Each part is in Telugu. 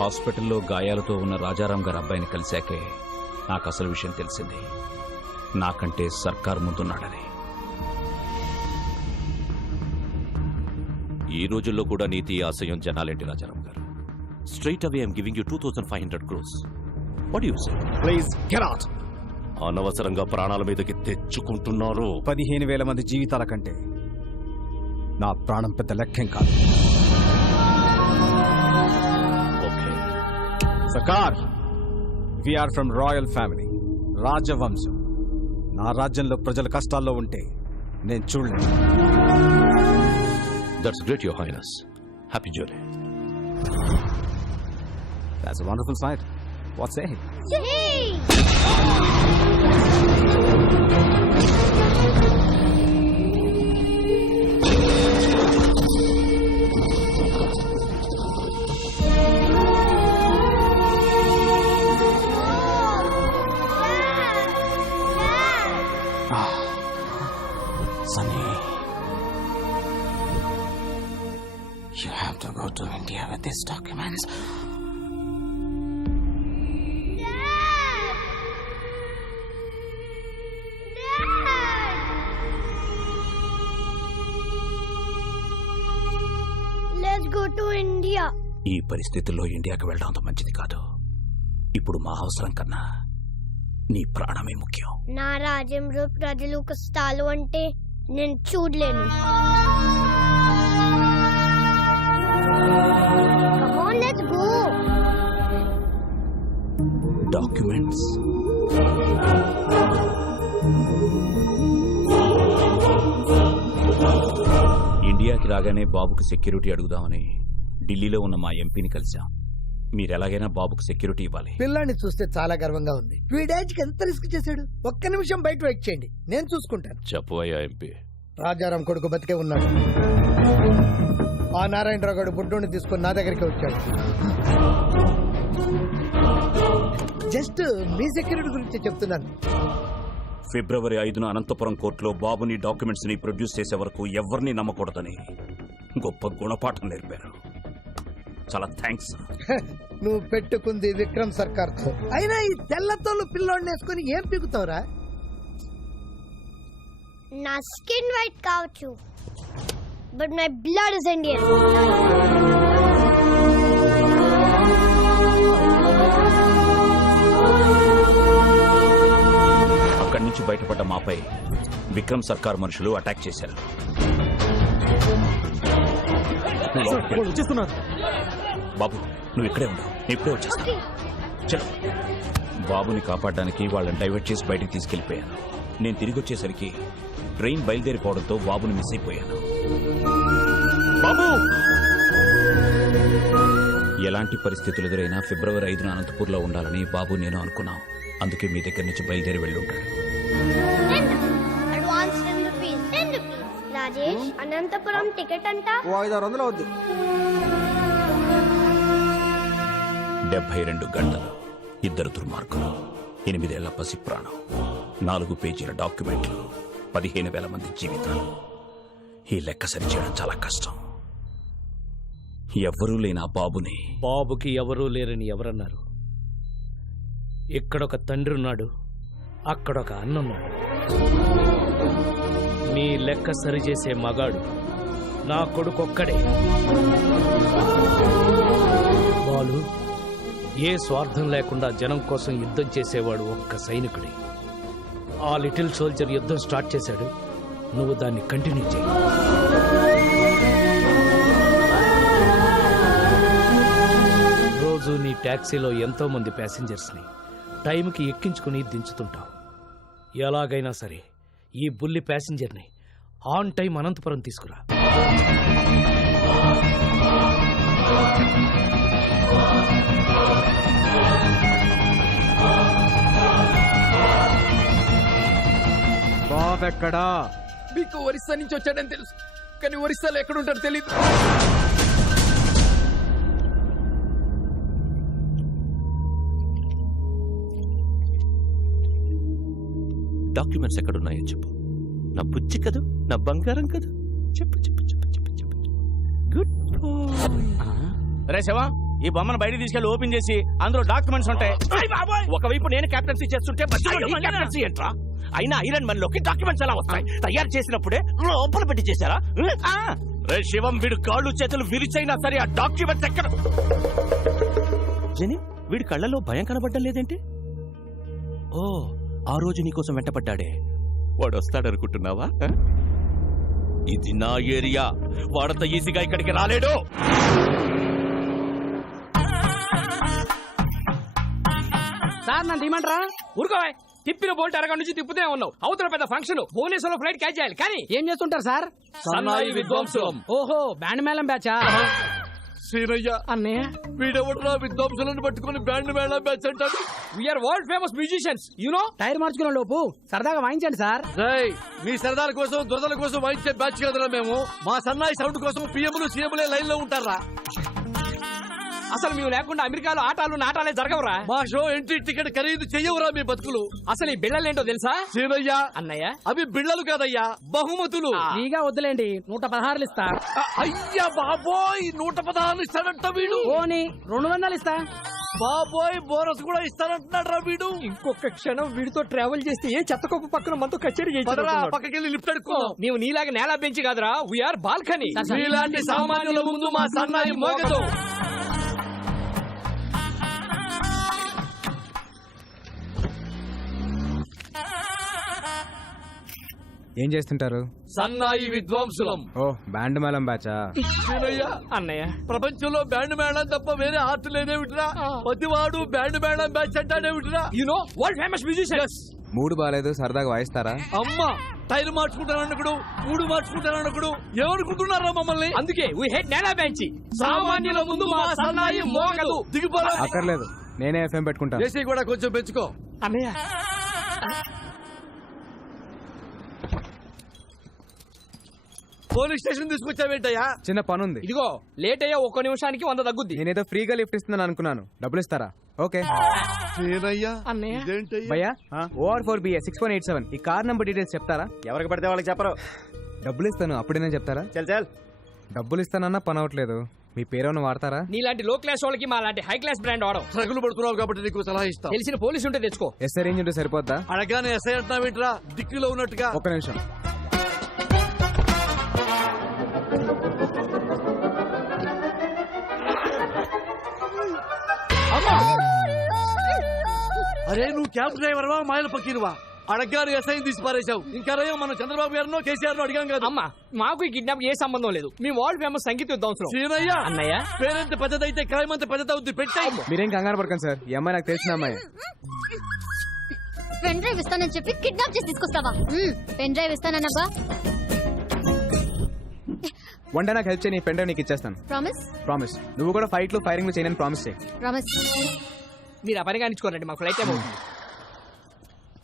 హాస్పిటల్లో గాయాలతో ఉన్న రాజారాం గారి అబ్బాయిని కలిశాకే నాకు అసలు విషయం తెలిసింది. నాకంటే సర్కార్ ముందున్నాడని. ఈ రోజుల్లో కూడా నీతి ఆశయం జనాలేంటి రాజారాం గారు? Straight away I'm giving you two thousand five hundred crores what you say please get out అనవసరంగా ప్రాణాల మీదకి తెచ్చుకుంటున్నారు. పదిహేను వేల మంది జీవితాల కంటే నా ప్రాణం పెద్ద లెక్కేం కాదు. సర్కార్ ఆర్ ఫ్రమ్ రాయల్ ఫ్యామిలీ రాజవంశం. నా రాజ్యంలో ప్రజల కష్టాల్లో ఉంటే నేను చూడలేను. That's great your highness happy journey That's a wonderful sight. What's You have to go to India with these documents. Let's go to India. ఈ పరిస్థితుల్లో ఇండియాకి వెళ్ళడం అంత మంచిది కాదు ఇప్పుడు మా అవసరం కన్నా నీ ప్రాణమే ముఖ్యం నా రాజ్యంలో ప్రజలు కష్టాలు అంటే నేను చూడలేను Come on, let's go. Documents ఇండియాకి రాగానే బాబుకి సెక్యూరిటీ అడుగుదామని ఢిల్లీలో ఉన్న మా ఎంపీని కలిశాం. మీరు ఎలాగైనా బాబుకు సెక్యూరిటీ ఇవ్వాలి. పిల్లాన్ని చూస్తే చాలా గర్వంగా ఉంది. వీడేజ్కి ఎంత రిస్క్ చేశాడు? ఒక్క నిమిషం బయట వెయిట్ చేయండి. నేను చూసుకుంటాను. చెప్పు అయ్యా ఎంపీ. రాజారాం కొడుకు బతికే ఉన్నాడు. ఆ నారాయణరావు గారు బుడ్డోని తీసుకొని నా దగ్గరికి వచ్చాడు. జస్ట్ మీ సెక్యూరిటీ గురించి చెప్తున్నాను. ఫిబ్రవరి ఐదున అనంతపురం కోర్టులో బాబుని డాక్యుమెంట్స్ని ప్రొడ్యూస్ చేసే వరకు ఎవరిని నమ్మకూడదని గొప్ప గుణపాఠం నేర్పారు. చాలా థ్యాంక్స్ నువ్వు పెట్టుకుంది విక్రమ్ సర్కార్. తో అయినా ఈ తెల్లతోళ్ళు పిల్లోడిని వేసుకొని ఏం పీకుతావురా? నా స్కిన్ వైట్ కావచ్చు but my blood is Indian అక్కడి నుంచి బయటపడ్డ మాపై విక్రమ్ సర్కార్ మనుషులు అటాక్ చేశారు. బాబు నువ్వు ఇక్కడే ఉండవు నేను ఇప్పుడే వచ్చేస్తా చలో. బాబుని కాపాడడానికి వాళ్ళని డైవర్ట్ చేసి బయటికి తీసుకెళ్ళిపోయాను నేను తిరిగి వచ్చేసరికి ట్రైన్ బయలుదేరిపోవడంతో బాబుని మిస్ అయిపోయాను. బాబు! ఎలాంటి పరిస్థితులు ఎదురైనా ఫిబ్రవరి ఐదున అనంతపూర్లో ఉండాలని బాబు నేను అనుకున్నాం. అందుకే మీ దగ్గర నుంచి బయలుదేరి వెళ్ళి ఉంటాడు. Advance ten rupees ten rupees Rajesh Anantapur ticket అంట? ఐదారు వందలు అవుద్ది. డెబ్బై రెండు గంటలు. ఇద్దరు దుర్మార్గులు. ఎనిమిదేళ్ళ పసి ప్రాణం నాలుగు పేజీల డాక్యుమెంట్లు. పదిహేను వేల మంది జీవితాలు ఈ లెక్క సరిచేయడం చాలా కష్టం. ఎవ్వరూ లేని ఆ బాబుని బాబుకి ఎవరూ లేరని ఎవరన్నారు? ఇక్కడొక తండ్రి ఉన్నాడు అక్కడొక అన్నున్నాడు మీ లెక్క సరిచేసే మగాడు నా కొడుకొక్కడే. బాలు ఏ స్వార్థం లేకుండా జనం కోసం యుద్ధం చేసేవాడు ఒక్క సైనికుడే. ఆ లిటిల్ సోల్జర్ యుద్ధం స్టార్ట్ చేశాడు. నువ్వు దాన్ని కంటిన్యూ చేయి రోజు నీ ట్యాక్సీలో ఎంతో మంది ప్యాసింజర్స్ని టైంకి ఎక్కించుకుని దించుతుంటావు. ఎలాగైనా సరే ఈ బుల్లి ప్యాసింజర్ని ఆన్ టైం అనంతపురం తీసుకురా. బాబ్ ఎక్కడా మీకు ఒరిస్సా నుంచి వచ్చాడని తెలుసు. కానీ ఒరిస్సాలో ఎక్కడ ఉంటాడో తెలియదు డాక్యుమెంట్స్ ఎక్కడున్నాయో చెప్పు. నా బుజ్జి కదూ? నా బంగారం కదూ? చెప్పు చెప్పు చెప్పు చెప్పు చెప్పు. గుడ్ రే శవా ఈ బొమ్మను బయట తీసుకెళ్ళి ఓపెన్ చేసి అందులో డాక్యుమెంట్స్ ఉంటాయి. ఒకవైపు నేను కెప్టెన్సీ చేస్తుంటే అయినా ఐరన్ మన్లోకి డాక్యుమెంట్స్ ఎలా వస్తాయి. తయారు చేసినప్పుడే లోపల పెట్టి చేశారా? ఆ? రే శివం వీడు కాళ్ళు చేతులు విరిచైనా సరే ఆ డాక్యుమెంట్స్ ఎక్కడ? జని వీడి కళ్ళలో భయం కనబడ్డం లేదేంటి? ఓ ఆ రోజు నీకోసం వెంటపడ్డాడే. వాడు వస్తాడనుకుంటున్నావా? ఇది నా ఏరియా. వాడంత ఈజీగా ఇక్కడికి రాలేడు. సార్ నన్ను తీయమంటారా? ఊరుకోవా. తిప్పిన బోల్ట్ అరగంట నుంచి తిప్పుతే ఉన్నావు. అవతల పెద్ద ఫంక్షన్ భువనేశ్వరంలో ఫ్లైట్ క్యాచ్ చేయాలి. కానీ ఏం చేస్తుంటారు సార్? సన్నాయి విద్వాంసులం. ఓహో బ్యాండ్ మేళం బ్యాచా సీనయ్య అన్నయ్య వీడెవడరా విద్వాంసులను పట్టుకుని బ్యాండ్ మేళ బ్యాచ్ అంటాడు we are world famous musicians you know tyre మార్చుకునే లోపు సరదాగా వాయించండి సార్. రేయ్ మీ సరదాల కోసం దురదల కోసం వాయించే బ్యాచ్ కదరా మేము. మా సన్నాయి సౌండ్ కోసం పిఎంలు సీఎంలే లైన్లో ఉంటారా? అసలు మేము లేకుండా అమెరికాలో ఆటాలు నాటాలే జరగవురా. మా షో ఎంట్రీ టికెట్ ఖరీదు చెయ్యవురా మీ బతుకులు. అసలు ఈ బిళ్ళలేంటో తెలుసా? సీనయ్య అన్నయ్య. అవి బిళ్ళలు కాదయ్యా బహుమతులు. ఫ్రీగా వద్దులేండి నూట పదహారులు ఇస్తా. అయ్యా బాబోయ్ నూట పదహారు ఇస్తాడంట వీడు. ఓని రెండు వందలు ఇస్తా. బాబోయ్ బోనస్ కూడా ఇస్తానంటున్నాడు రా వీడు. ఇంకొక క్షణం వీడితో ట్రావెల్ చేస్తే ఏ చెత్తకొప్ప పక్కన మనతో కచేరీ పక్కకెళ్ళి లిఫ్ట్ అడుక్కుందాం నీవు నీలాగా నేల బెంచి కాదురా వీఆర్ బాల్కనీ మీలాంటి సామాన్యుల ముందు మా సన్నాయి మోగదు. ఏం చేస్తుంటారు? సన్నాయి విద్వాంసులం ఓ బ్యాండ్ మేళం బ్యాచా? సీనయ్య అన్నయ్య. ప్రపంచంలో బ్యాండ్ మేళం తప్ప వేరే ఆర్ట్ లేనేమిటిరా ప్రతివాడు బ్యాండ్ మేళం batch అంటాడేమిటిరా you know world famous musician మూడు బాగాలేదు సరదాగా వాయిస్తారా? అమ్మా టైర్ మార్చుకుంటానన్నకుడు మూడు మార్చుకుంటానన్నకుడు ఏమనుకుంటున్నారా మమ్మల్ని? అందుకే వీ హెడ్ నేల బెంచి సామాన్యుల ముందు మా సన్నాయి మోగదు. దిగిపోరా. అక్కర్లేదు నేనే ఎఫ్ఎం పెట్టుకుంటాను. ఏసీ కూడా కొంచెం పెంచుకో. అన్నయ్య. పోలీస్ స్టేషన్ తీసుకొచ్చావేంటయ్యా? చిన్న పనుంది. ఇదిగో లేట్ అయ్యా ఒక్క నిమిషానికి వంద తగ్గుద్ది. నేనేదో ఫ్రీగా లిఫ్ట్ ఇస్తున్నాను అనుకున్నాను. డబ్బులు ఇస్తారా? ఓకే. సీనయ్య అన్నయ్య. ఇదేంటయ్యా? భయ్యా O R four B A six one eight seven. ఈ కార్ నంబర్ డీటెయిల్స్ చెప్తారా? ఎవరికి పడితే వాళ్ళకి చెప్పరు. డబ్బులు ఇస్తాను అప్పుడైనా చెప్తారా? చల్ చల్. డబ్బులు ఇస్తానన్నా పని అవ్వట్లేదు. మీ పేరేమైనా వాడతారా? నీలాంటి లో క్లాస్ వాళ్ళకి మా లాంటి హై క్లాస్ బ్రాండ్ వాడడం ట్రగులు పడుతున్నావు కాబట్టి నీకు సలహా ఇస్తాం. తెలిసిన పోలీసు ఉంటే తెచ్చుకో. ఎస్ఐ రేంజ్ ఉంటే సరిపోద్దా? అడగానే ఎస్ఐ అంటున్నావేంట్రా? దిక్కులో ఉన్నట్టుగా. ఒక్క నిమిషం. అరే నువ్వు క్యాబ్ డ్రైవర్ వా మాయల పక్కీరువా అడగానే ఎస్ఐ తీసి పారేశావు. ఇంకా రయ్యో మనం చంద్రబాబు గారినో కేసీఆర్ అడిగాం కదా. అమ్మా మాకు ఈ కిడ్నాప్ ఏ సంబంధం లేదు. మీ వరల్డ్ ఫేమస్ సంగీత విద్వాంసులు సీనయ్య అన్నయ్య? పేరెంత పెద్దదైతే క్రైమ్ అంత పెద్దదవుద్ది పెట్టాయి. మీరేం కంగారు పడకండి సార్. ఈ అమ్మాయి నాకు తెలిసిన అమ్మాయి. పెన్ డ్రైవ్ ఇస్తానని చెప్పి కిడ్నాప్ చేసి తీసుకొస్తావా? పెన్ డ్రైవ్ ఇస్తానన్నబ్బా. వన్ డే నాకు హెల్ప్ చేయని పెండ నీకు ఇచ్చేస్తాను. ప్రామిస్ ప్రామిస్ నువ్వు కూడా ఫైట్లో ఫైరింగ్లో చేయని ప్రామిస్ చేయి. ప్రామిస్ మీరు ఆ పని కానిచ్చుకోరండి మా ఫ్లైట్ అవుతుంది.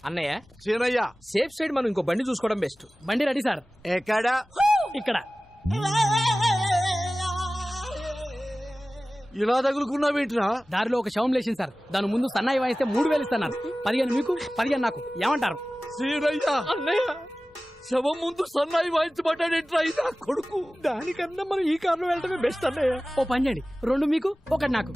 అన్నయ్య సీనయ్య సేఫ్ సైడ్ మనం ఇంకో బండి చూసుకోవడం బెస్ట్ బండి రెడీ సార్ ఎక్కడా? ఇక్కడ. ఇలా తగులుకున్నావేంట్రా దారిలో ఒక శవం లేచింది సార్ దాని ముందు సన్నాయి వాయిస్తే మూడు వేలు ఇస్తాను పదిహేను మీకు పదిహేను నాకు. ఏమంటారు? సీనయ్య అన్నయ్య. శవం ముందు సన్నాయి వాయించబడ్డాడేంట్రా ఇది? నా కొడుకు. దానికన్నా మనం ఈ కారులో వెళ్ళటమే బెస్ట్ అన్నయ్య. ఓ పని చేయండి. రెండు మీకు ఒకటి నాకు.